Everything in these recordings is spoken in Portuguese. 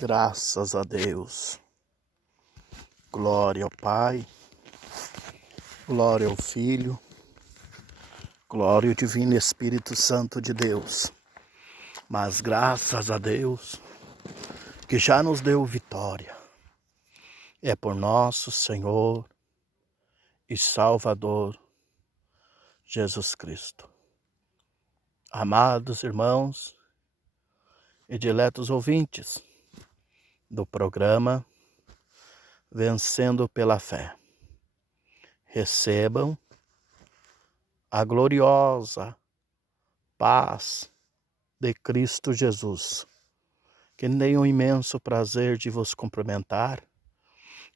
Graças a Deus. Glória ao Pai, glória ao Filho, glória ao Divino Espírito Santo de Deus. Mas graças a Deus que já nos deu vitória. É por nosso Senhor e Salvador Jesus Cristo. Amados irmãos e diletos ouvintes do programa Vencendo pela Fé, recebam a gloriosa paz de Cristo Jesus. Que tenho o imenso prazer de vos cumprimentar.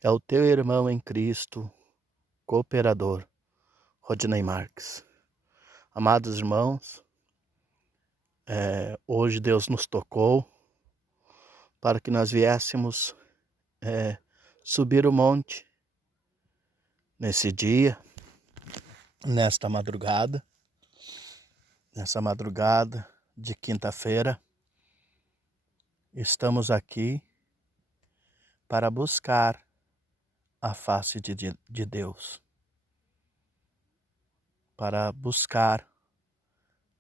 É o teu irmão em Cristo, cooperador, Rodinei Marques. Amados irmãos, hoje Deus nos tocou para que nós viéssemos subir o monte nesse dia, nessa madrugada de quinta-feira. Estamos aqui para buscar a face de Deus, para buscar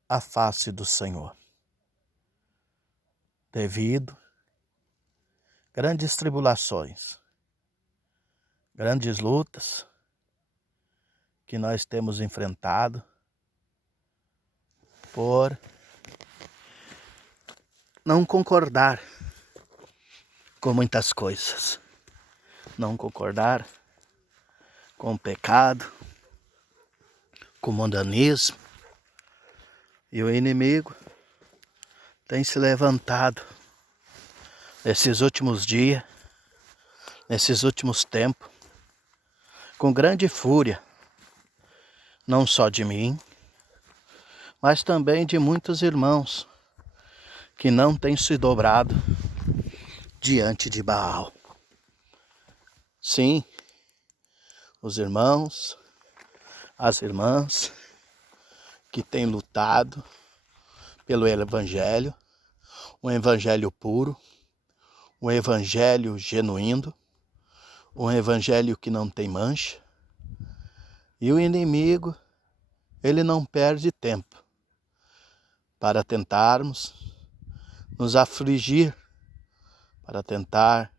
a face do Senhor. Devido grandes tribulações, grandes lutas que nós temos enfrentado por não concordar com muitas coisas, não concordar com o pecado, com o mundanismo, e o inimigo tem se levantado nesses últimos dias, nesses últimos tempos, com grande fúria, não só de mim, mas também de muitos irmãos que não têm se dobrado diante de Baal. Sim, os irmãos, as irmãs que têm lutado pelo Evangelho, um Evangelho puro, um Evangelho genuíno, um Evangelho que não tem mancha. E o inimigo, ele não perde tempo para tentarmos nos afligir, para tentar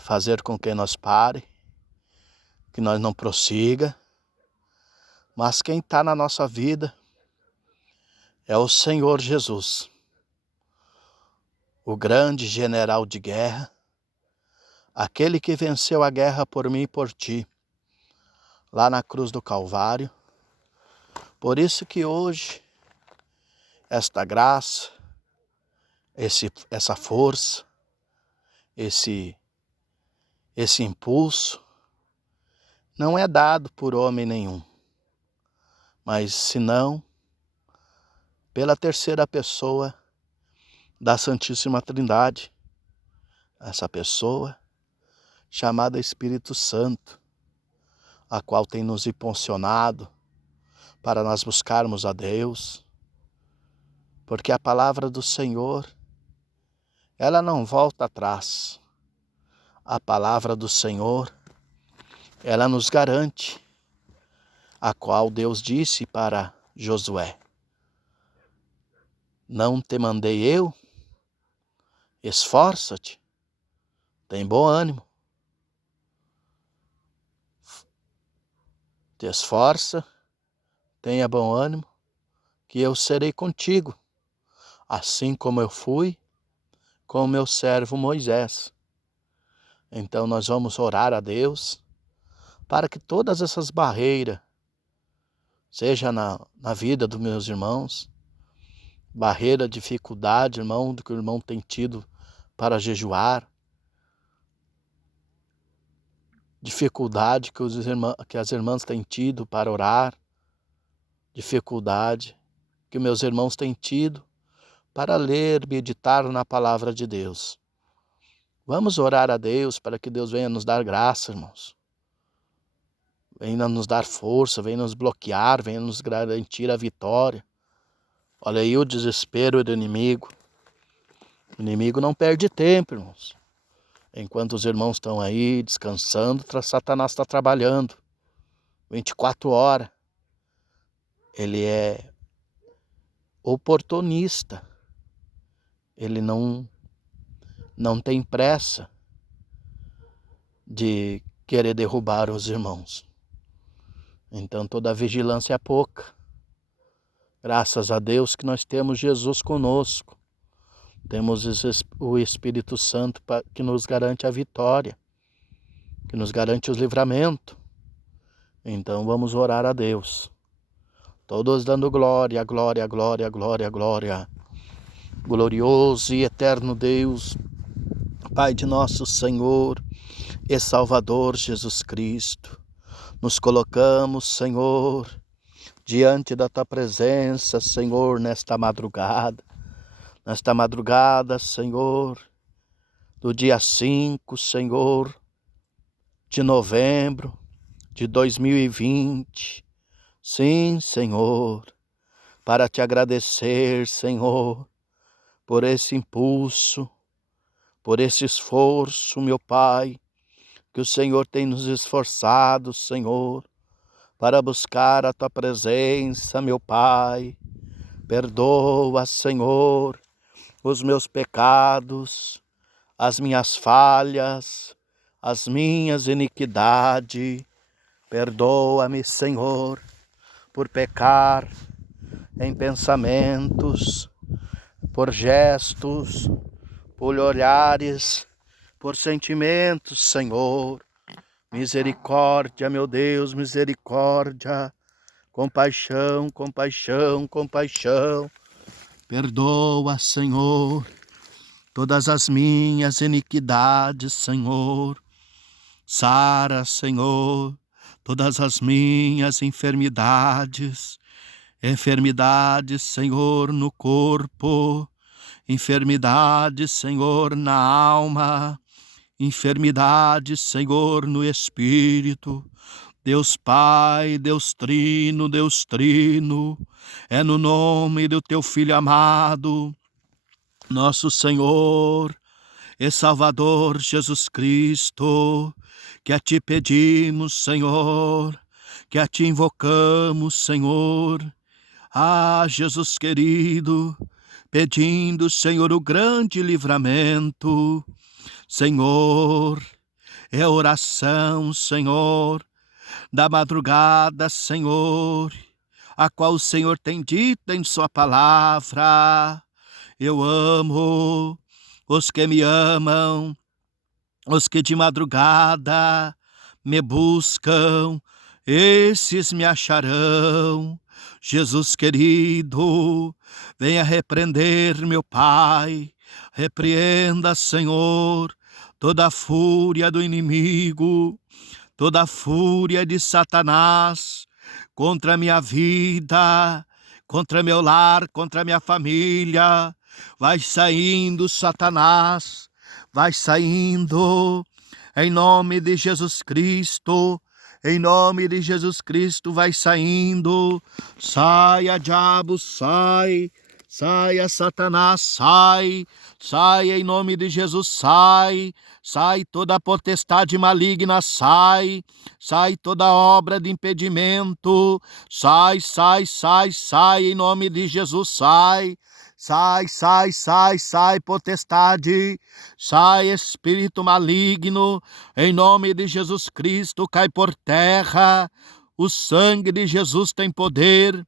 fazer com que nós pare, que nós não prossiga. Mas quem está na nossa vida é o Senhor Jesus, o grande general de guerra, aquele que venceu a guerra por mim e por ti, lá na cruz do Calvário. Por isso que hoje, esta graça, essa força, esse impulso, não é dado por homem nenhum, mas senão pela terceira pessoa da Santíssima Trindade, essa pessoa chamada Espírito Santo, a qual tem nos impulsionado para nós buscarmos a Deus, porque a palavra do Senhor, ela não volta atrás. A palavra do Senhor, ela nos garante, a qual Deus disse para Josué: não te mandei eu? Esforça-te, tem bom ânimo. Te esforça, tenha bom ânimo, que eu serei contigo, assim como eu fui com o meu servo Moisés. Então nós vamos orar a Deus para que todas essas barreiras, seja na vida dos meus irmãos, barreira, dificuldade, irmão, do que o irmão tem tido para jejuar, dificuldade que as irmãs têm tido para orar, dificuldade que meus irmãos têm tido para ler, meditar na palavra de Deus. Vamos orar a Deus para que Deus venha nos dar graça, irmãos. Venha nos dar força, venha nos bloquear, venha nos garantir a vitória. Olha aí o desespero do inimigo. O inimigo não perde tempo, irmãos. Enquanto os irmãos estão aí descansando, Satanás está trabalhando 24 horas. Ele é oportunista. Ele não tem pressa de querer derrubar os irmãos. Então toda a vigilância é pouca. Graças a Deus que nós temos Jesus conosco. Temos o Espírito Santo que nos garante a vitória, que nos garante o livramento. Então vamos orar a Deus. Todos dando glória, glória, glória, glória, glória. Glorioso e eterno Deus, Pai de nosso Senhor e Salvador Jesus Cristo. Nos colocamos, Senhor, diante da Tua presença, Senhor, nesta madrugada. Nesta madrugada, Senhor, do dia 5, Senhor, de novembro de 2020. Sim, Senhor, para Te agradecer, Senhor, por esse impulso, por esse esforço, meu Pai, que o Senhor tem nos esforçado, Senhor, para buscar a Tua presença, meu Pai. Perdoa, Senhor, os meus pecados, as minhas falhas, as minhas iniquidades. Perdoa-me, Senhor, por pecar em pensamentos, por gestos, por olhares, por sentimentos, Senhor. Misericórdia, meu Deus, misericórdia. Compaixão, compaixão, compaixão. Perdoa, Senhor, todas as minhas iniquidades, Senhor. Sara, Senhor, todas as minhas enfermidades. Enfermidades, Senhor, no corpo. Enfermidades, Senhor, na alma. Enfermidades, Senhor, no espírito. Deus Pai, Deus Trino, é no nome do Teu Filho amado, nosso Senhor e Salvador Jesus Cristo, que a Ti pedimos, Senhor, que a Ti invocamos, Senhor. Ah, Jesus querido, pedindo, Senhor, o grande livramento. Senhor, é oração, Senhor, da madrugada, Senhor, a qual o Senhor tem dito em Sua palavra. Eu amo os que me amam, os que de madrugada me buscam, esses me acharão. Jesus querido, venha repreender, meu Pai, repreenda, Senhor, toda a fúria do inimigo, toda a fúria de Satanás contra a minha vida, contra meu lar, contra minha família. Vai saindo, Satanás, vai saindo, em nome de Jesus Cristo. Em nome de Jesus Cristo, vai saindo. Saia, diabo, sai. Saia, Satanás, sai. Sai em nome de Jesus, sai. Sai toda potestade maligna, sai. Sai toda obra de impedimento. Sai, sai, sai, sai em nome de Jesus, sai. Sai, sai, sai, sai, potestade, sai, espírito maligno, em nome de Jesus Cristo, cai por terra. O sangue de Jesus tem poder.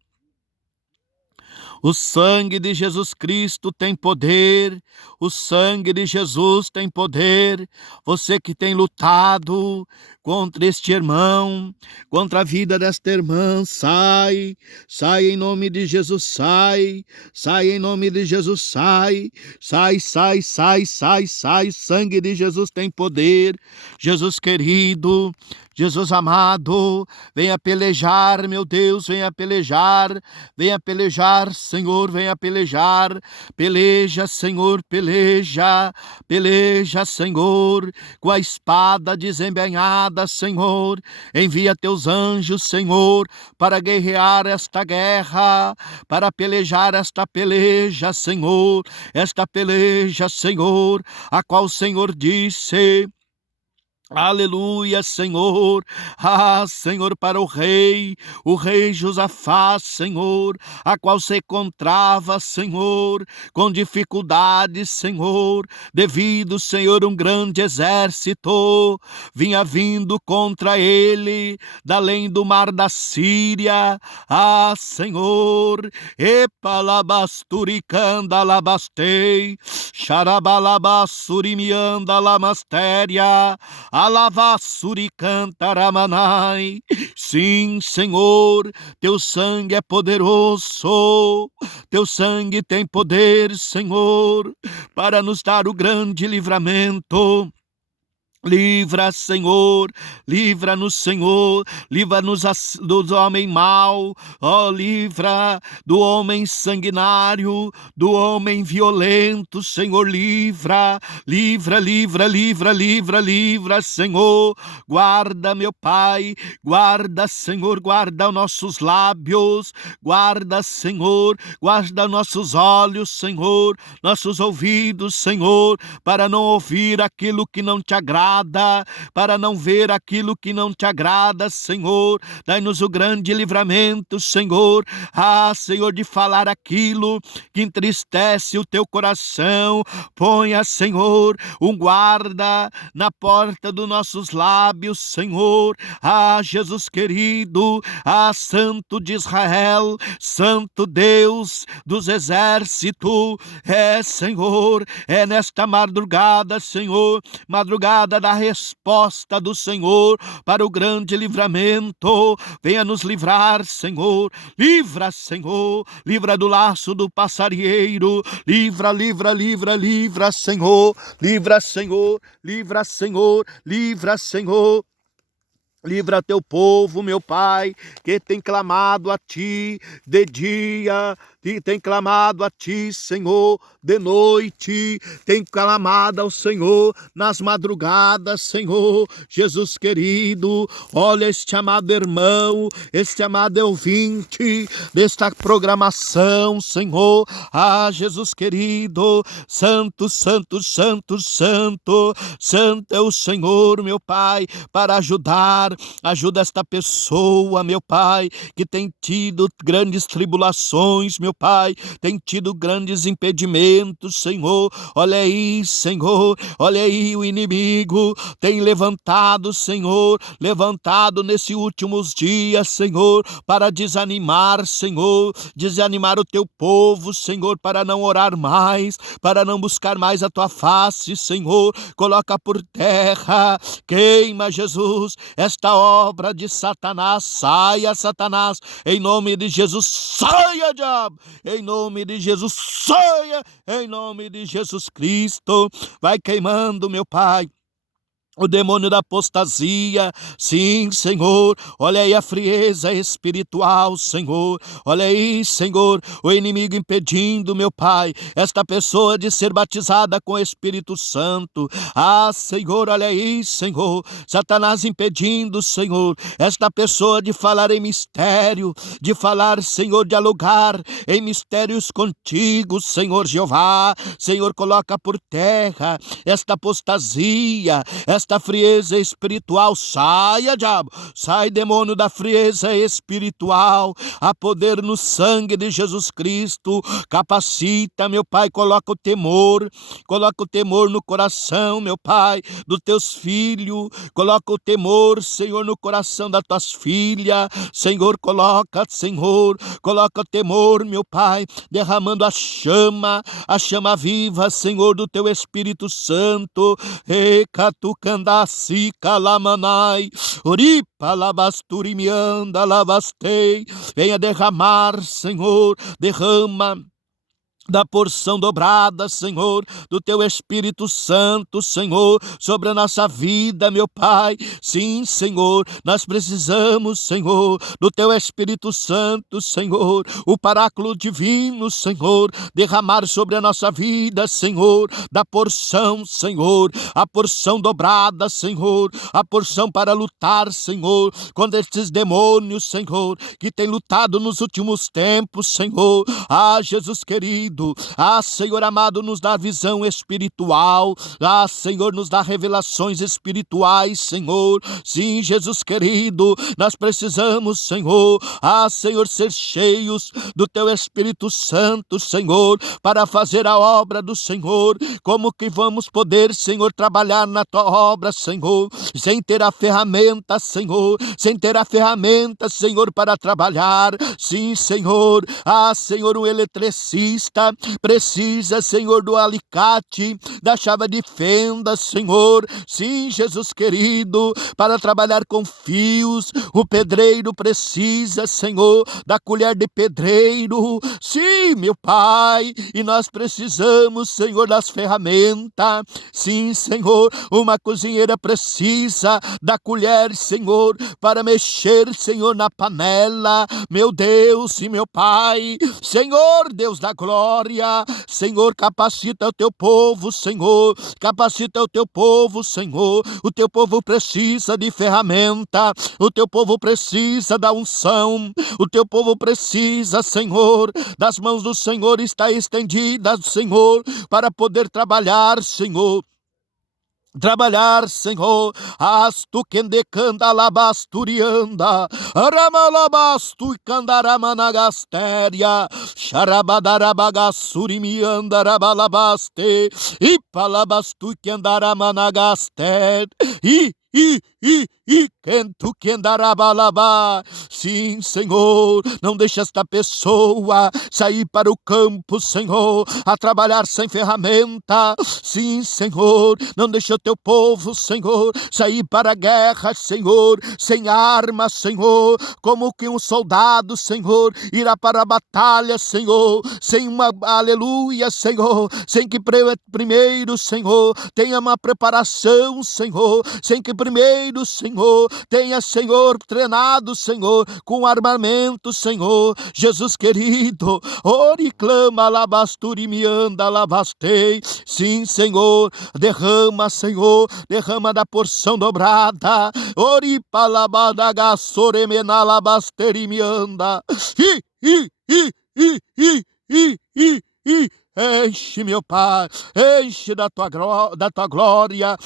O sangue de Jesus Cristo tem poder, o sangue de Jesus tem poder. Você que tem lutado contra este irmão, contra a vida desta irmã, sai, sai em nome de Jesus, sai, sai em nome de Jesus, sai, sai, sai, sai, sai, sai, sangue de Jesus tem poder. Jesus querido, Jesus amado, venha pelejar, meu Deus, venha pelejar, Senhor, venha pelejar, peleja, Senhor, peleja, Senhor, com a espada desembainhada, Senhor, envia teus anjos, Senhor, para guerrear esta guerra, para pelejar esta peleja, Senhor, a qual o Senhor disse: aleluia, Senhor. Ah, Senhor, para o rei Josafá, Senhor, a qual se encontrava, Senhor, com dificuldades, Senhor, devido, Senhor, um grande exército vinha vindo contra ele, da além do mar da Síria. Ah, Senhor, epalabasturicanda labastei, xarabalabassurimianda lamastéria, Alavassuri cantaramanai. Sim, Senhor, teu sangue é poderoso, teu sangue tem poder, Senhor, para nos dar o grande livramento. Livra, Senhor, livra-nos, Senhor, livra-nos do homem mau, ó, livra do homem sanguinário, do homem violento, Senhor, livra, Senhor, guarda, meu Pai, guarda, Senhor, guarda nossos lábios, guarda, Senhor, guarda nossos olhos, Senhor, nossos ouvidos, Senhor, para não ouvir aquilo que não te agrada, para não ver aquilo que não te agrada, Senhor. Dai-nos o grande livramento, Senhor. Ah, Senhor, de falar aquilo que entristece o teu coração. Ponha, Senhor, um guarda na porta dos nossos lábios, Senhor. Ah, Jesus querido, ah, Santo de Israel, Santo Deus dos exércitos, Senhor, nesta madrugada, Senhor, madrugada da resposta do Senhor para o grande livramento. Venha nos livrar, Senhor. Livra, Senhor. Livra do laço do passarinheiro. Livra, Senhor. Livra, Senhor. Livra, Senhor. Livra, Senhor. Livra teu povo, meu Pai, que tem clamado a Ti de dia, e tem clamado a Ti, Senhor, de noite, tem clamado ao Senhor nas madrugadas, Senhor. Jesus querido, olha este amado irmão, este amado ouvinte desta programação, Senhor. Ah, Jesus querido, Santo, Santo, Santo, Santo, Santo é o Senhor, meu Pai, para ajudar. Ajuda esta pessoa, meu Pai, que tem tido grandes tribulações, meu Pai, tem tido grandes impedimentos, Senhor. Olha aí, Senhor, olha aí, o inimigo tem levantado, Senhor, levantado nesses últimos dias, Senhor, para desanimar, Senhor, desanimar o teu povo, Senhor, para não orar mais, para não buscar mais a tua face, Senhor. Coloca por terra, queima, Jesus, esta obra de Satanás. Saia, Satanás, em nome de Jesus. Saia, diabo, em nome de Jesus. Saia, em nome de Jesus Cristo. Vai queimando, meu Pai, o demônio da apostasia. Sim, Senhor, olha aí a frieza espiritual, Senhor. Olha aí, Senhor, o inimigo impedindo, meu Pai, esta pessoa de ser batizada com o Espírito Santo. Ah, Senhor, olha aí, Senhor, Satanás impedindo, Senhor, esta pessoa de falar em mistério, de falar, Senhor, dialogar em mistérios contigo, Senhor Jeová. Senhor, coloca por terra esta apostasia, esta frieza espiritual. Saia, diabo, sai, demônio da frieza espiritual. Há poder no sangue de Jesus Cristo. Capacita, meu Pai, coloca o temor no coração, meu Pai, dos teus filhos. Coloca o temor, Senhor, no coração das tuas filhas. Senhor, coloca o temor, meu Pai, derramando a chama viva, Senhor, do teu Espírito Santo. Ecatucandasi calamanai, oripa labasturimianda lavastei. Venha derramar, Senhor, derrama da porção dobrada, Senhor, do Teu Espírito Santo, Senhor, sobre a nossa vida, meu Pai. Sim, Senhor, nós precisamos, Senhor, do Teu Espírito Santo, Senhor, o paráclo divino, Senhor, derramar sobre a nossa vida, Senhor, da porção, Senhor, a porção dobrada, Senhor, a porção para lutar, Senhor, contra estes demônios, Senhor, que tem lutado nos últimos tempos, Senhor. Ah, Jesus querido, Senhor amado, nos dá visão espiritual, Senhor, nos dá revelações espirituais, Senhor. Sim, Jesus querido, nós precisamos, Senhor, Senhor, ser cheios do Teu Espírito Santo, Senhor, para fazer a obra do Senhor. Como que vamos poder, Senhor, trabalhar na Tua obra, Senhor, sem ter a ferramenta, Senhor, sem ter a ferramenta, Senhor, para trabalhar? Sim, Senhor, Senhor, o eletricista precisa, Senhor, do alicate, da chave de fenda, Senhor. Sim, Jesus querido, para trabalhar com fios, o pedreiro precisa, Senhor, da colher de pedreiro. Sim, meu Pai, e nós precisamos, Senhor, das ferramentas. Sim, Senhor, uma cozinheira precisa da colher, Senhor, para mexer, Senhor, na panela. Meu Deus e meu Pai, Senhor, Deus da glória, Senhor, capacita o Teu povo, Senhor, capacita o Teu povo, Senhor. O Teu povo precisa de ferramenta, o Teu povo precisa da unção, o Teu povo precisa, Senhor, das mãos do Senhor está estendidas, Senhor, para poder trabalhar, Senhor. Trabalhar, Senhor, astu kende kanda labasturianda, ramalabastu kandaramanagastéria, xarabadarabagassuri miandarabalabaste, ipalabastu kandaramanagastéria, quento que andarabalabá. Sim, Senhor, não deixa esta pessoa sair para o campo, Senhor, a trabalhar sem ferramenta. Sim, Senhor, não deixa o Teu povo, Senhor, sair para a guerra, Senhor, sem armas, Senhor, como que um soldado, Senhor, irá para a batalha, Senhor, sem uma, aleluia, Senhor, sem que primeiro, Senhor, tenha uma preparação, Senhor, sem que primeiro, Senhor, tenha, Senhor, treinado, Senhor, com armamento, Senhor. Jesus querido, ore, clama, labasturi, me anda, lavastei. Sim, Senhor, derrama, Senhor, derrama da porção dobrada. Ori, palabadaga, soremena, labasteri, me anda. Enche, meu Pai, enche da tua glória.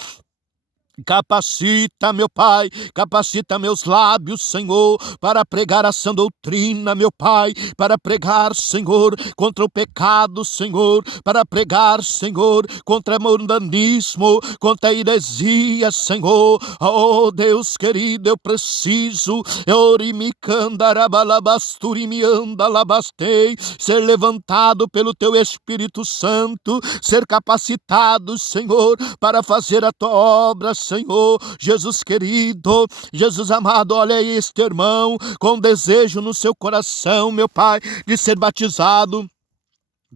Capacita, meu Pai, capacita meus lábios, Senhor, para pregar a sã doutrina, meu Pai, para pregar, Senhor, contra o pecado, Senhor, para pregar, Senhor, contra o mundanismo, contra a heresia, Senhor. Oh, Deus querido, eu preciso, ser levantado pelo Teu Espírito Santo, ser capacitado, Senhor, para fazer a Tua obra, Senhor. Jesus querido, Jesus amado, olha aí este irmão com desejo no seu coração, meu Pai, de ser batizado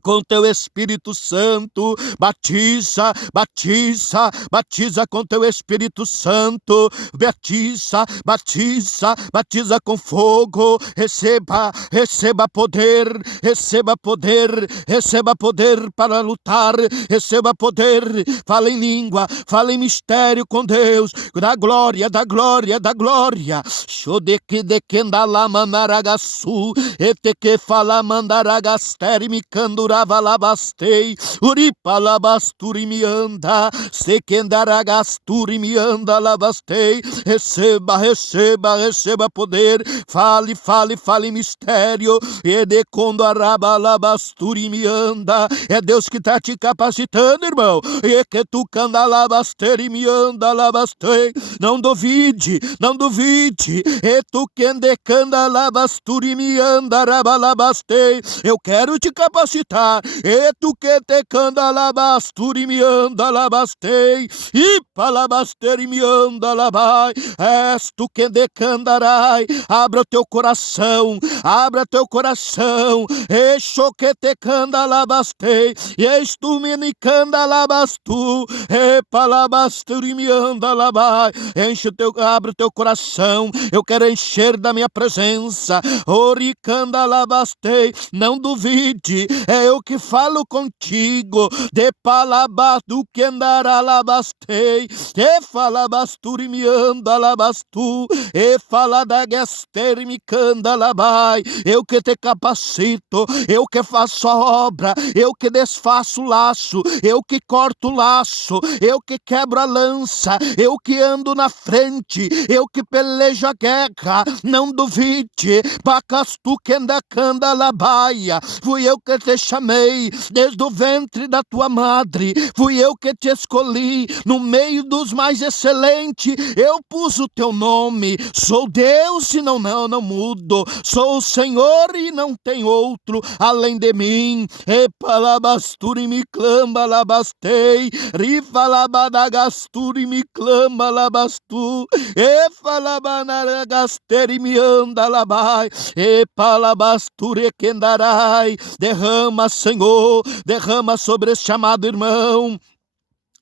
com Teu Espírito Santo. Batiza, batiza, batiza com Teu Espírito Santo. Batiza, batiza, batiza com fogo. Receba, receba poder, receba poder, receba poder para lutar, receba poder. Fala em língua, fala em mistério com Deus. Da glória, da glória, da glória. Xodeke de kendala manaragasu, eteke fala mandaragasteri me cando Ravalabastei, Uripalabasturi me anda, Sekendaragasturi me anda, labastei. Receba, receba, receba poder. Fale, fale, fale mistério. Edecondo arabalabasturi me anda. É Deus que está te capacitando, irmão. E que tu candalabasteri me anda, labastei. Não duvide, não duvide. E tu que andecandalabasturi me anda, rabalabastei. Eu quero te capacitar, capacitar. E tu que te canda labasturi me anda labastei, e palabasteri me anda labai. És tu que decandarai. Abra o teu coração, abra teu coração. Eixo que te canda labastei, e és tu me canda labastu, e palabasturi me anda labai. Enche o teu, abre o teu coração. Eu quero encher da minha presença. Oricanda labastei. Não duvide, é eu que falo contigo. De palabatu que andará labastei, e falabasturi me anda labastu, e fala da gaster me canda labai. Eu que te capacito, eu que faço a obra, eu que desfaço o laço, eu que corto o laço, eu que quebro a lança, eu que ando na frente, eu que pelejo a guerra. Não duvide, bacastu que anda canda labaia. Fui eu que te chamei desde o ventre da tua madre, fui eu que te escolhi no meio dos mais excelentes. Eu pus o teu nome. Sou Deus e não mudo, sou o Senhor e não tem outro além de mim. E palabasturi me clama labastei, rifa labadagastur me clama labastu, e falabanagasteri me anda labai, e palabasture que andarai. Derrama, Senhor, derrama sobre este amado irmão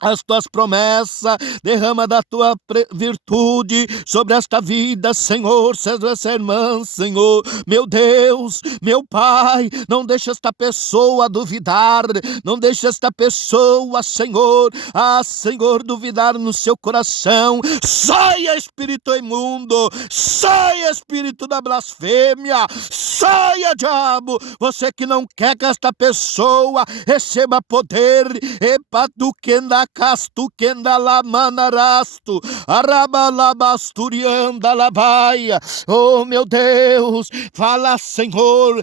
as tuas promessas, derrama da tua virtude sobre esta vida, Senhor, sobre essa irmã, Senhor, meu Deus, meu Pai. Não deixa esta pessoa duvidar, não deixa esta pessoa, Senhor, Senhor, duvidar no seu coração. Saia, espírito imundo, saia, espírito da blasfêmia, saia, diabo, você que não quer que esta pessoa receba poder. Epa tu que anda castu que anda lá manarasto, arabalabasturianda labaia. Oh meu Deus, fala, Senhor,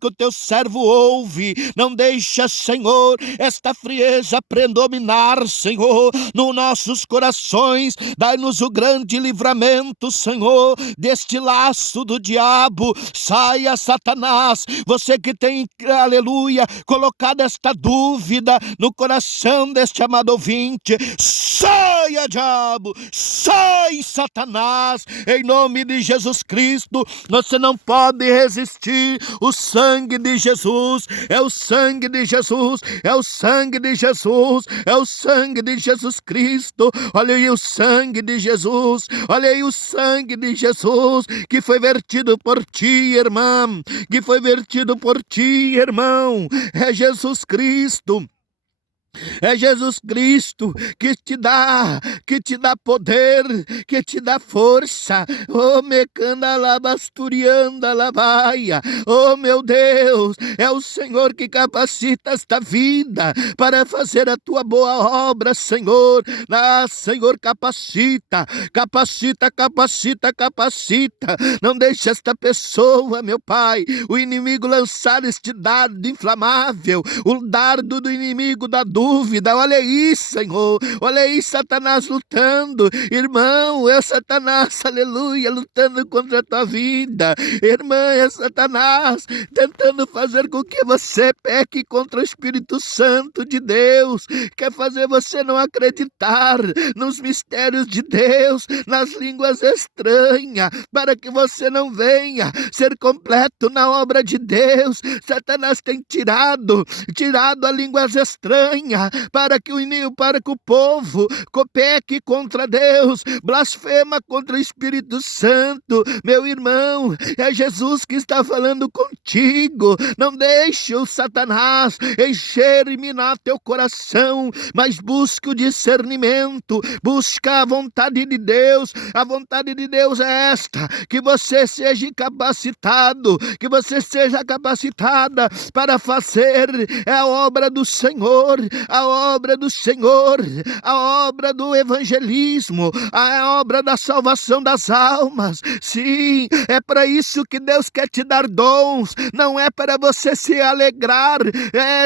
que o teu servo ouve. Não deixa, Senhor, esta frieza predominar, Senhor, nos nossos corações. Dai-nos o grande livramento, Senhor, deste laço do diabo. Saia, Satanás, você que tem, aleluia, colocado esta dúvida no coração deste amado ouvinte. Saia, diabo, sai, Satanás, em nome de Jesus Cristo. Você não pode resistir. O sangue de Jesus, é o sangue de Jesus, é o sangue de Jesus, é o sangue de Jesus Cristo. Olha aí o sangue de Jesus, olha aí o sangue de Jesus que foi vertido por ti, irmã, que foi vertido por ti, irmão. É Jesus Cristo. É Jesus Cristo que te dá poder, que te dá força. Oh, mecanda labasturianda labaia. Oh, meu Deus, é o Senhor que capacita esta vida para fazer a tua boa obra, Senhor. Senhor, capacita. Não deixe esta pessoa, meu Pai, o inimigo lançar este dardo inflamável, o dardo do inimigo da dúvida. Olha aí, Senhor, olha aí Satanás lutando, irmão, é Satanás, aleluia, lutando contra a tua vida, irmã, é Satanás tentando fazer com que você peque contra o Espírito Santo de Deus, quer fazer você não acreditar nos mistérios de Deus, nas línguas estranhas, para que você não venha ser completo na obra de Deus. Satanás tem tirado a línguas estranhas, para que o povo peque contra Deus, blasfema contra o Espírito Santo. Meu irmão, é Jesus que está falando contigo. Não deixe o Satanás encher e minar teu coração, mas busque o discernimento, busca a vontade de Deus. A vontade de Deus é esta, que você seja capacitado, que você seja capacitada para fazer a obra do Senhor. a obra do Senhor, a obra do evangelismo, a obra da salvação das almas. Sim, é para isso que Deus quer te dar dons, não é para você se alegrar,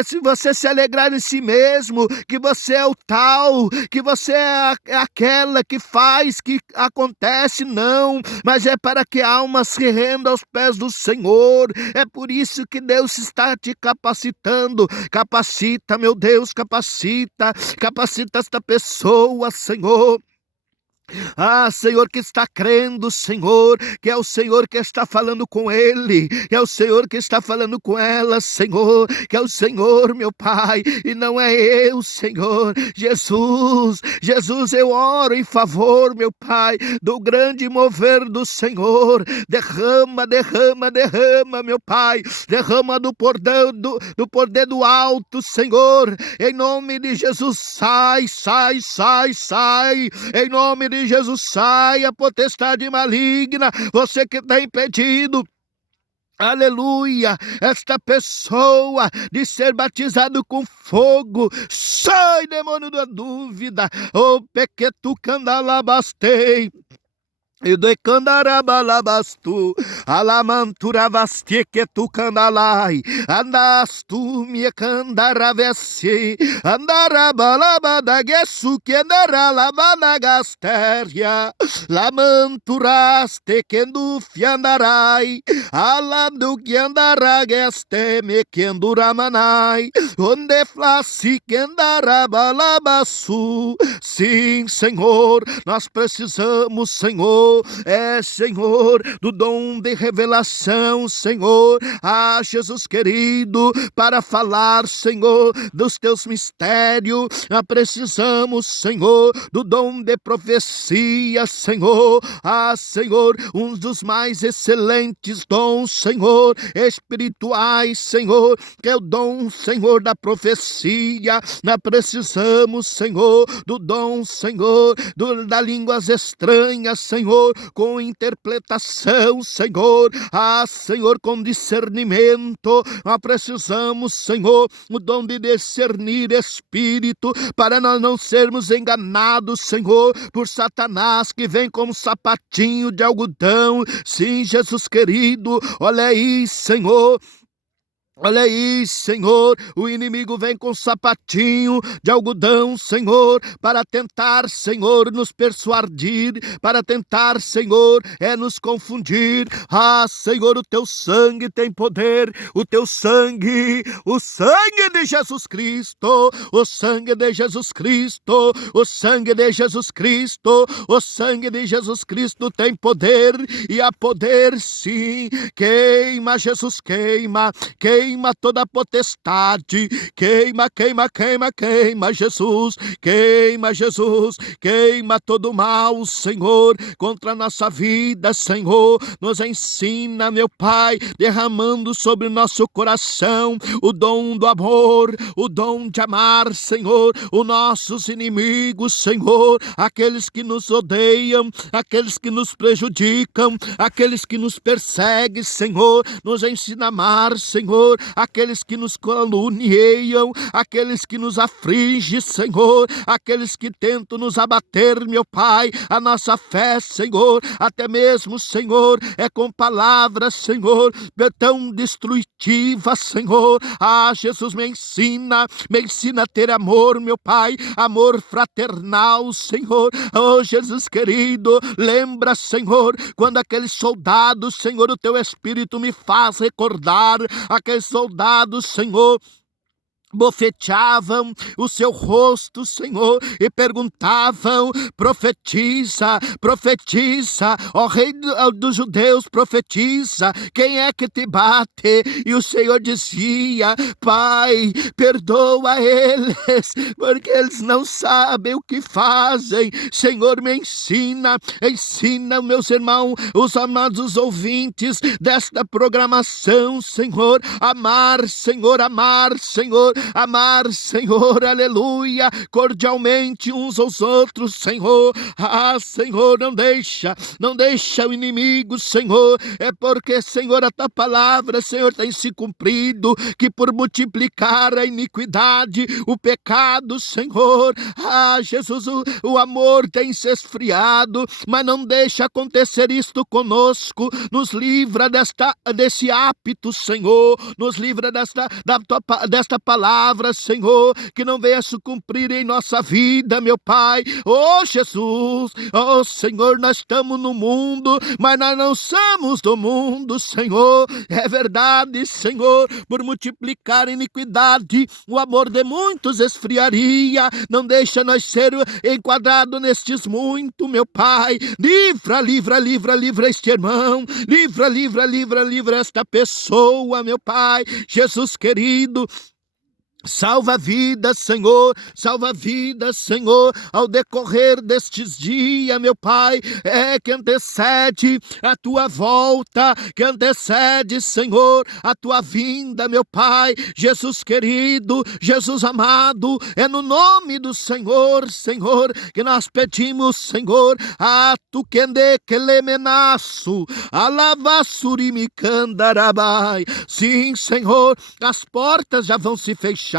se você se alegrar em si mesmo, que você é o tal, que você é aquela que faz, que acontece, não, mas é para que a alma se renda aos pés do Senhor. É por isso que Deus está te capacitando. Capacita, meu Deus, capacita esta pessoa, Senhor. Senhor, que está crendo, Senhor, que é o Senhor que está falando com ele, que é o Senhor que está falando com ela, Senhor, que é o Senhor, meu Pai, e não é eu, Senhor. Jesus, eu oro em favor, meu Pai, do grande mover do Senhor. Derrama, meu Pai, derrama do poder do alto, Senhor, em nome de Jesus. Sai, em nome de Jesus, sai a potestade maligna, você que está impedido, aleluia, esta pessoa de ser batizado com fogo. Sai, demônio da dúvida, o pequetu candalabastei. E de candarabalabastu, alamanturavasti que tu candalai, andastu me candaravesi, andarabalabadagesu que andaralabadagastéria, lamanturaste que andufiandarai, alando que andarageste me que anduramanai, onde flassi que andarabalabasu. Sim, Senhor, nós precisamos, Senhor, Senhor, do dom de revelação, Senhor, Jesus querido, para falar, Senhor, dos teus mistérios. Nós precisamos, Senhor, do dom de profecia, Senhor, Senhor, um dos mais excelentes dons, Senhor, espirituais, Senhor, que é o dom, Senhor, da profecia. Nós precisamos, Senhor, do dom, Senhor, da línguas estranhas, Senhor, com interpretação, Senhor, Senhor, com discernimento. Nós precisamos, Senhor, o dom de discernir espírito, para nós não sermos enganados, Senhor, por Satanás, que vem como sapatinho de algodão. Sim, Jesus querido, olha aí, Senhor. Olha aí, Senhor, o inimigo vem com sapatinho de algodão, Senhor, para tentar, Senhor, nos persuadir, para tentar, Senhor, nos confundir. Senhor, o teu sangue tem poder, o teu sangue, o sangue de Jesus Cristo, o sangue de Jesus Cristo, o sangue de Jesus Cristo, o sangue de Jesus Cristo tem poder, e há poder sim. Queima, Jesus, queima toda a potestade, queima, Jesus, queima todo mal, Senhor, contra a nossa vida, Senhor, nos ensina, meu Pai, derramando sobre o nosso coração o dom do amor, o dom de amar, Senhor, os nossos inimigos, Senhor, aqueles que nos odeiam, aqueles que nos prejudicam, aqueles que nos perseguem, Senhor, nos ensina a amar, Senhor, aqueles que nos caluniam, aqueles que nos afligem, Senhor, aqueles que tentam nos abater, meu Pai, a nossa fé, Senhor, até mesmo, Senhor, com palavras, Senhor, tão destrutivas, Senhor. Jesus, me ensina a ter amor, meu Pai, amor fraternal, Senhor. Jesus querido, lembra, Senhor, quando aqueles soldados, Senhor, o teu Espírito me faz recordar aqueles soldados, Senhor, bofeteavam o seu rosto, Senhor, e perguntavam: profetiza, ó rei dos judeus, profetiza, quem é que te bate? E o Senhor dizia: Pai, perdoa eles, porque eles não sabem o que fazem. Senhor, me ensina, meus irmãos, os amados ouvintes desta programação, Senhor, amar, Senhor, amar, Senhor, aleluia, cordialmente uns aos outros, Senhor. Senhor, não deixa o inimigo, Senhor, é porque, Senhor, a tua palavra, Senhor, tem se cumprido, que por multiplicar a iniquidade, o pecado, Senhor, Jesus, o amor tem se esfriado, mas não deixa acontecer isto conosco, nos livra desse hábito, Senhor, nos livra desta palavra, Senhor, que não venha se cumprir em nossa vida, meu Pai. Oh Jesus, oh Senhor, nós estamos no mundo, mas nós não somos do mundo, Senhor, é verdade, Senhor, por multiplicar a iniquidade, o amor de muitos esfriaria, não deixa nós ser enquadrados nestes muito, meu Pai, livra este irmão, livra esta pessoa, meu Pai, Jesus querido. Salva vidas, Senhor, ao decorrer destes dias, meu Pai, que antecede a tua volta, que antecede, Senhor, a tua vinda, meu Pai, Jesus querido, Jesus amado, é no nome do Senhor, que nós pedimos, Senhor, a tu kende kelemenaço, alavassurimicandarabai, sim, Senhor, as portas já vão se fechar.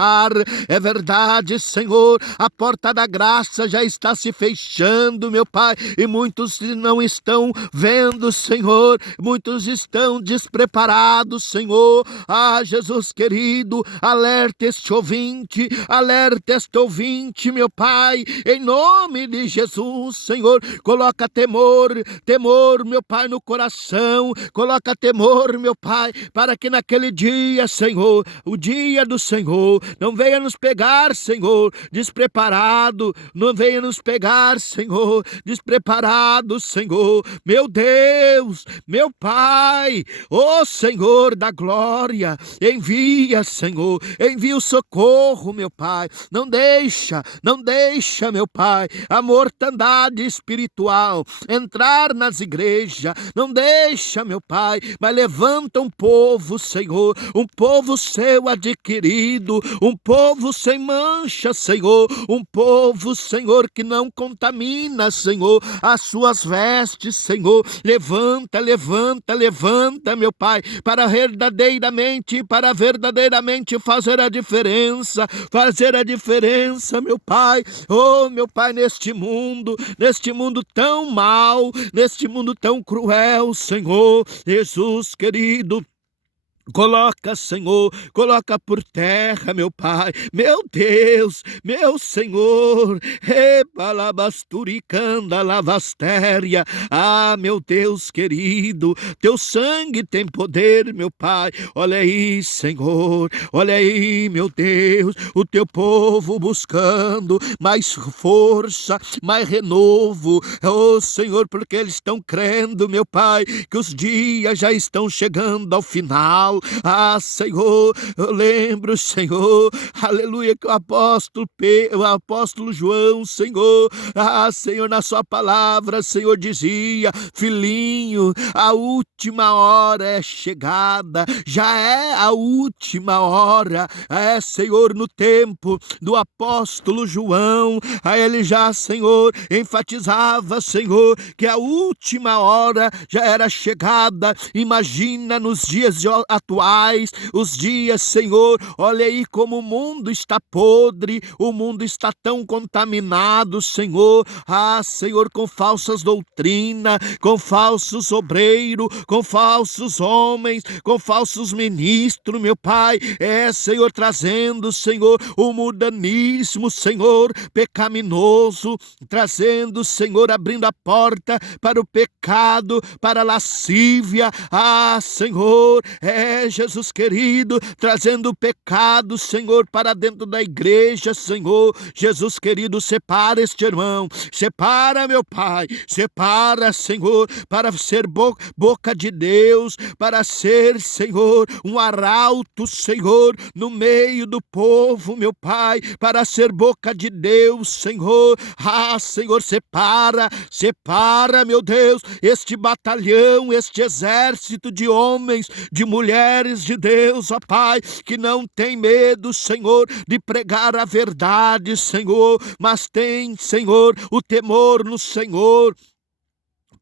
É verdade, Senhor, a porta da graça já está se fechando, meu Pai, e muitos não estão vendo, Senhor, muitos estão despreparados, Senhor. Jesus querido, alerta este ouvinte, meu Pai, em nome de Jesus, Senhor, coloca temor, meu Pai, no coração, coloca temor, meu Pai, para que naquele dia, Senhor, o dia do Senhor, não venha nos pegar, Senhor, despreparado, não venha nos pegar, Senhor, despreparado, Senhor, meu Deus, meu Pai, ó Senhor da glória, envia, Senhor, envia o socorro, meu Pai, não deixa, meu Pai, a mortandade espiritual entrar nas igrejas, não deixa, meu Pai, mas levanta um povo, Senhor, um povo seu adquirido, um povo sem mancha, Senhor, um povo, Senhor, que não contamina, Senhor, as suas vestes, Senhor, levanta, meu Pai, para verdadeiramente fazer a diferença, meu Pai, oh, meu Pai, neste mundo tão mau, neste mundo tão cruel, Senhor, Jesus querido, coloca, Senhor, coloca por terra, meu Pai, meu Deus, meu Senhor, ebalabasturicanda lavastéria, meu Deus querido, teu sangue tem poder, meu Pai, olha aí, Senhor, olha aí, meu Deus, o teu povo buscando mais força, mais renovo, oh Senhor, porque eles estão crendo, meu Pai, que os dias já estão chegando ao final. Senhor, eu lembro, Senhor, aleluia, que o apóstolo João, Senhor, Senhor, na sua palavra, Senhor, dizia, filhinho, a última hora é chegada, já é a última hora, Senhor, no tempo do apóstolo João, ele já, Senhor, enfatizava, Senhor, que a última hora já era chegada. Imagina nos dias atuais, os dias, Senhor, olha aí como o mundo está podre, o mundo está tão contaminado, Senhor, Senhor, com falsas doutrinas, com falsos obreiros, com falsos homens, com falsos ministros, meu Pai, Senhor, trazendo, Senhor, o mundanismo, Senhor, pecaminoso, trazendo, Senhor, abrindo a porta para o pecado, para a lascívia, Senhor, Jesus querido, trazendo o pecado, Senhor, para dentro da igreja, Senhor, Jesus querido, separa este irmão, separa, meu Pai, separa, Senhor, para ser boca de Deus, para ser, Senhor, um arauto, Senhor, no meio do povo, meu Pai, para ser boca de Deus, Senhor, Senhor, separa, meu Deus, este batalhão, este exército de homens, de mulheres, mulheres de Deus, ó Pai, que não tem medo, Senhor, de pregar a verdade, Senhor, mas tem, Senhor, o temor no Senhor,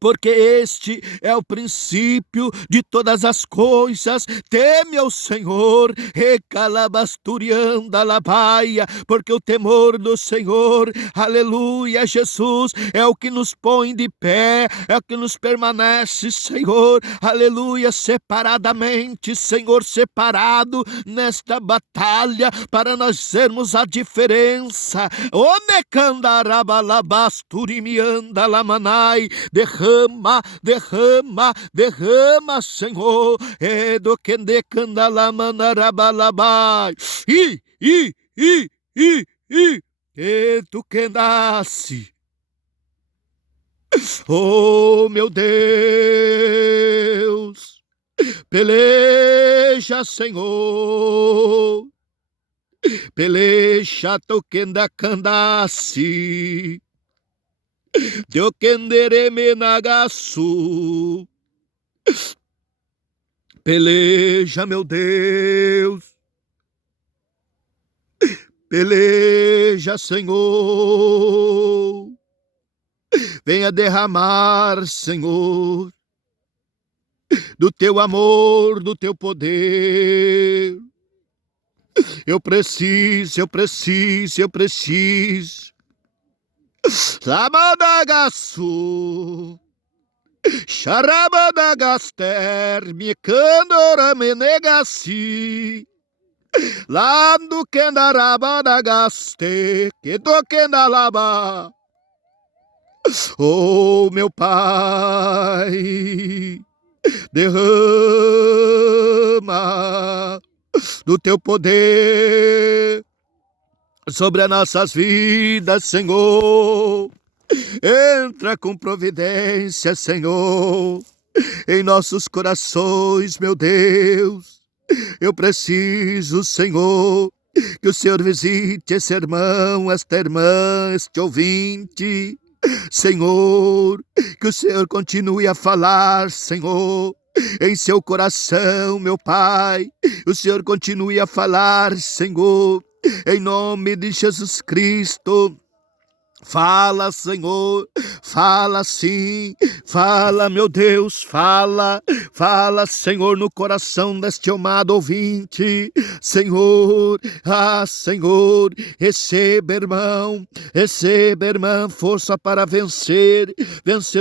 porque este é o princípio de todas as coisas. Teme ao Senhor, recalabasturianda labaia, porque o temor do Senhor, aleluia, Jesus, é o que nos põe de pé, é o que nos permanece, Senhor, aleluia, separadamente, Senhor, separado nesta batalha, para nós sermos a diferença. Onecandarabalabasturimanda lamanai, derrama, Senhor, do que de candalamanarabalabai, e tu que nasce, oh meu Deus, peleja, Senhor, peleja, toquenda candace, Deu kendere nagasu. Peleja, meu Deus. Peleja, Senhor. Venha derramar, Senhor, do teu amor, do teu poder. Eu preciso. Lamadagasu, Xarabadagaster, Micandora Menegasi, Lando Kendarabadagaste, Kedokendalaba. Oh, meu Pai, derrama do teu poder sobre as nossas vidas, Senhor. Entra com providência, Senhor, em nossos corações, meu Deus. Eu preciso, Senhor, que o Senhor visite esse irmão, esta irmã, este ouvinte, Senhor, que o Senhor continue a falar, Senhor, em seu coração, meu Pai. O Senhor continue a falar, Senhor, em nome de Jesus Cristo. Fala, Senhor, fala sim, fala, meu Deus, fala, Senhor, no coração deste amado ouvinte, Senhor, Senhor, receba, irmão, força para vencer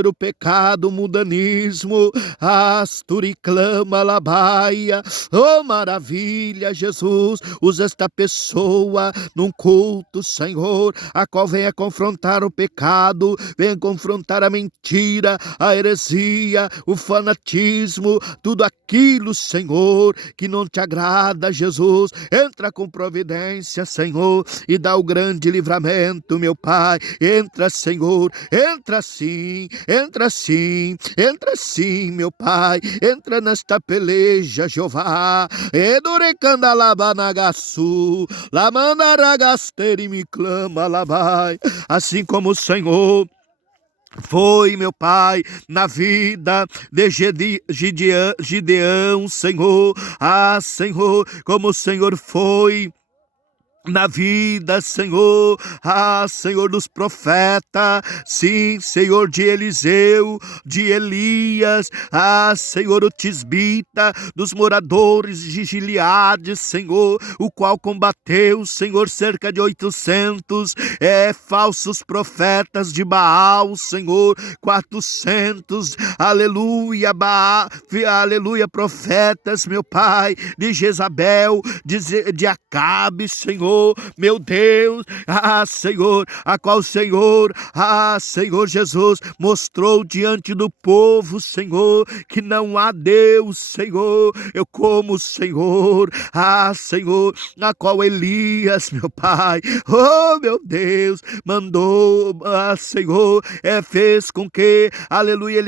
o pecado, o mundanismo, asturiclama, labaia, oh maravilha, Jesus, usa esta pessoa num culto, Senhor, a qual venha confrontar o pecado, venha confrontar a mentira, a heresia, o fanatismo, tudo aquilo, Senhor, que não te agrada, Jesus. Entra com providência, Senhor, e dá o grande livramento, meu Pai. Entra, Senhor, entra sim, meu Pai. Entra nesta peleja, Jeová. Edurecandalabanagasu, lamandaragasteri me clama, labai. Assim como o Senhor foi, meu Pai, na vida de Gideão, Senhor. Senhor, como o Senhor foi na vida, Senhor, Senhor, dos profetas, sim, Senhor, de Eliseu, de Elias, Senhor, o tisbita, dos moradores de Gileade, Senhor, o qual combateu, Senhor, cerca de 800 falsos profetas de Baal, Senhor, 400, aleluia, Baal, aleluia, profetas, meu Pai, de Jezabel, de Acabe, Senhor, meu Deus, Senhor, a qual Senhor, Senhor Jesus, mostrou diante do povo, Senhor, que não há Deus, Senhor, eu como Senhor, Senhor, a qual Elias, meu Pai, oh meu Deus, mandou, Senhor, fez com que, aleluia,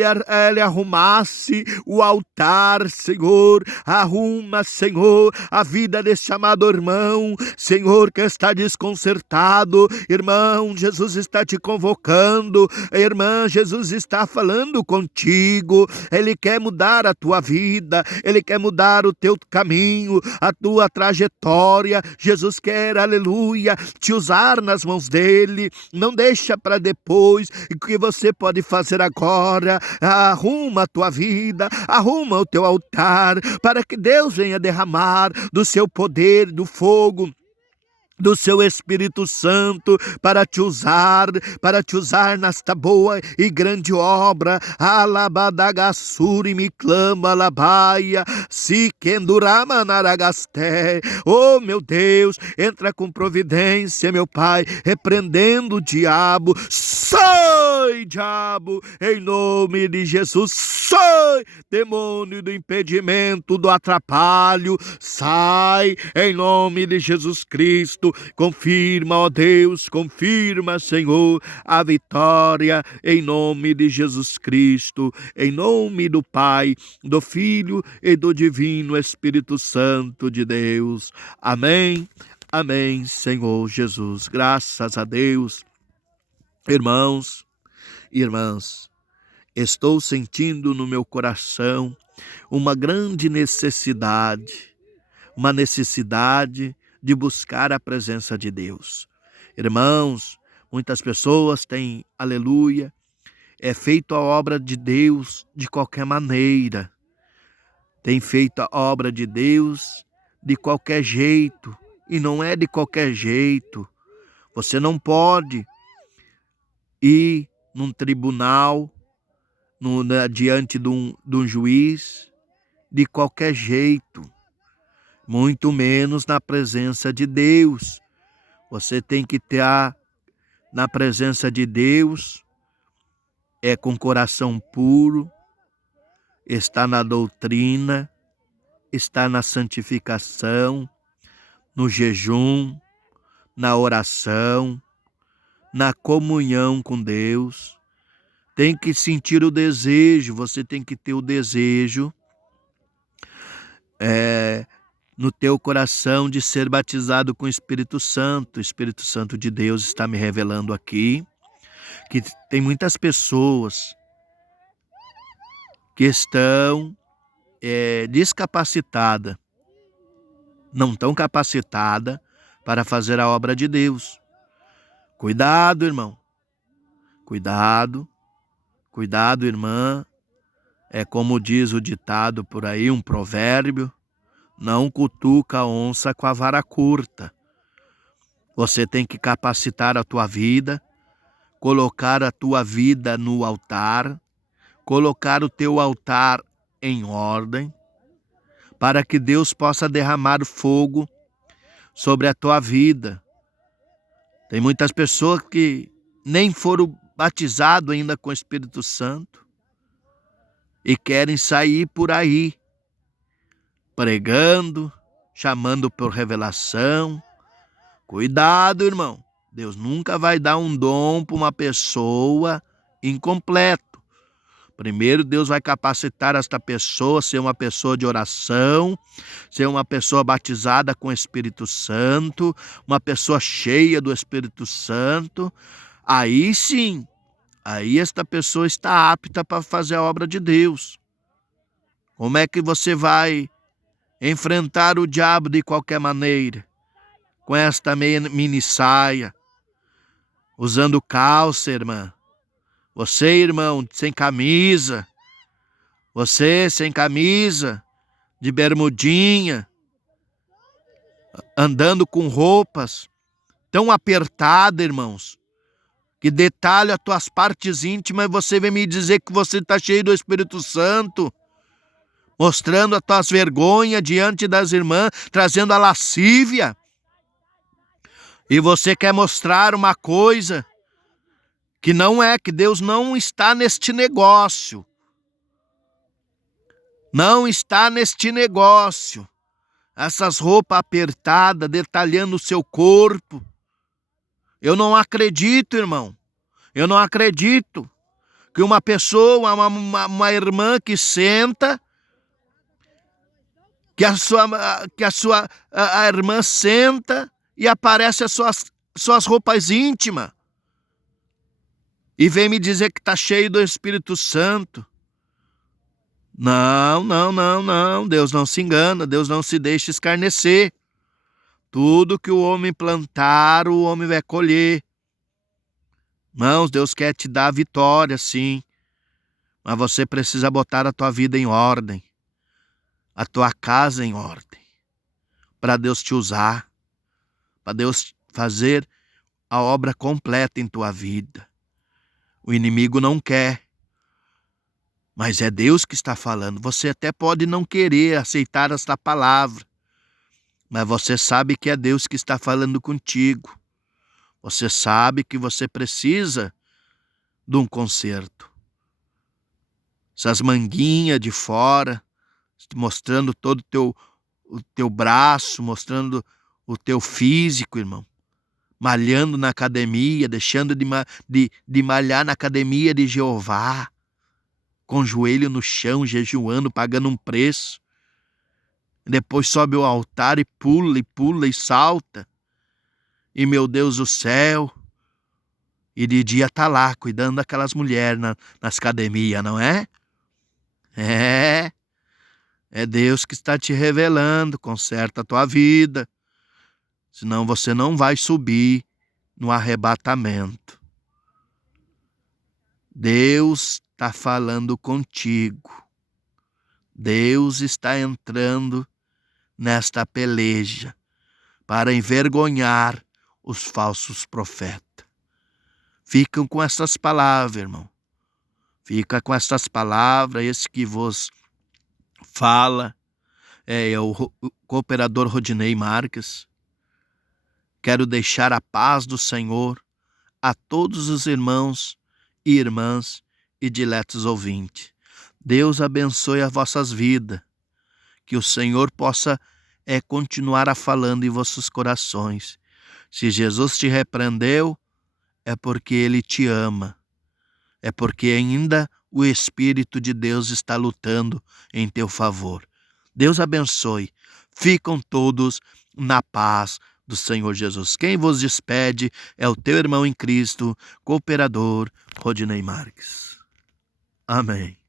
ele arrumasse o altar, Senhor, arruma, Senhor, a vida desse amado irmão, Senhor, Senhor que está desconcertado, irmão, Jesus está te convocando, irmã, Jesus está falando contigo, Ele quer mudar a tua vida, Ele quer mudar o teu caminho, a tua trajetória. Jesus quer, aleluia, te usar nas mãos dEle. Não deixa para depois. O que você pode fazer agora? Arruma a tua vida, arruma o teu altar, para que Deus venha derramar do seu poder, do fogo, do seu Espírito Santo para te usar nesta boa e grande obra. Alabadagassuri me clama alabaia, se kendurama naragasté. Oh meu Deus, entra com providência, meu Pai, repreendendo o diabo. Sai, diabo, em nome de Jesus. Sai, demônio do impedimento, do atrapalho. Sai, em nome de Jesus Cristo. Confirma, ó Deus, confirma, Senhor, a vitória em nome de Jesus Cristo, em nome do Pai, do Filho e do Divino Espírito Santo de Deus. Amém, amém, Senhor Jesus. Graças a Deus. Irmãos e irmãs, estou sentindo no meu coração uma grande necessidade, de buscar a presença de Deus. Irmãos, muitas pessoas têm, aleluia, feito a obra de Deus de qualquer maneira. Tem feito a obra de Deus de qualquer jeito. E não é de qualquer jeito. Você não pode ir num tribunal, diante de um juiz, de qualquer jeito. Muito menos na presença de Deus. Você tem que estar na presença de Deus, com coração puro, está na doutrina, está na santificação, no jejum, na oração, na comunhão com Deus. Tem que sentir o desejo, você tem que ter o desejo no teu coração de ser batizado com o Espírito Santo. O Espírito Santo de Deus está me revelando aqui que tem muitas pessoas que estão descapacitadas, não estão capacitadas para fazer a obra de Deus. Cuidado, irmão. Cuidado, irmã. É como diz o ditado por aí, um provérbio: não cutuca a onça com a vara curta. Você tem que capacitar a tua vida, colocar a tua vida no altar, colocar o teu altar em ordem, para que Deus possa derramar fogo sobre a tua vida. Tem muitas pessoas que nem foram batizadas ainda com o Espírito Santo e querem sair por aí pregando, chamando por revelação. Cuidado, irmão. Deus nunca vai dar um dom para uma pessoa incompleto. Primeiro, Deus vai capacitar esta pessoa a ser uma pessoa de oração, ser uma pessoa batizada com o Espírito Santo, uma pessoa cheia do Espírito Santo. Aí sim, aí esta pessoa está apta para fazer a obra de Deus. Como é que você vai enfrentar o diabo de qualquer maneira? Com esta mini saia, usando calça, irmã. Você, irmão, sem camisa. Você sem camisa, de bermudinha, andando com roupas tão apertadas, irmãos, que detalha as tuas partes íntimas, e você vem me dizer que você está cheio do Espírito Santo, mostrando as tuas vergonhas diante das irmãs, trazendo a lascívia. E você quer mostrar uma coisa que não é, que Deus não está neste negócio. Não está neste negócio. Essas roupas apertadas, detalhando o seu corpo. Eu não acredito, irmão. Eu não acredito que uma pessoa, uma irmã que senta, a irmã senta e aparece as suas roupas íntimas e vem me dizer que está cheio do Espírito Santo. Não, não, não, não. Deus não se engana, Deus não se deixa escarnecer. Tudo que o homem plantar, o homem vai colher. Irmãos, Deus quer te dar a vitória, sim. Mas você precisa botar a tua vida em ordem, a tua casa em ordem, para Deus te usar, para Deus fazer a obra completa em tua vida. O inimigo não quer, mas é Deus que está falando. Você até pode não querer aceitar esta palavra, mas você sabe que é Deus que está falando contigo. Você sabe que você precisa de um conserto. Essas manguinhas de fora, mostrando todo o teu braço, mostrando o teu físico, irmão. Malhando na academia, deixando de malhar na academia de Jeová, com o joelho no chão, jejuando, pagando um preço. Depois sobe ao altar e pula e salta. E meu Deus do céu, e de dia tá lá, cuidando daquelas mulheres nas academias, não é? É Deus que está te revelando, conserta a tua vida. Senão você não vai subir no arrebatamento. Deus está falando contigo. Deus está entrando nesta peleja para envergonhar os falsos profetas. Ficam com essas palavras, irmão. Fica com essas palavras, esse que vos fala é o cooperador Rodinei Marques. Quero deixar a paz do Senhor a todos os irmãos e irmãs e diletos ouvintes. Deus abençoe as vossas vidas. Que o Senhor possa continuar a falando em vossos corações. Se Jesus te repreendeu, é porque Ele te ama. É porque ainda o Espírito de Deus está lutando em teu favor. Deus abençoe. Ficam todos na paz do Senhor Jesus. Quem vos despede é o teu irmão em Cristo, cooperador Rodinei Marques. Amém.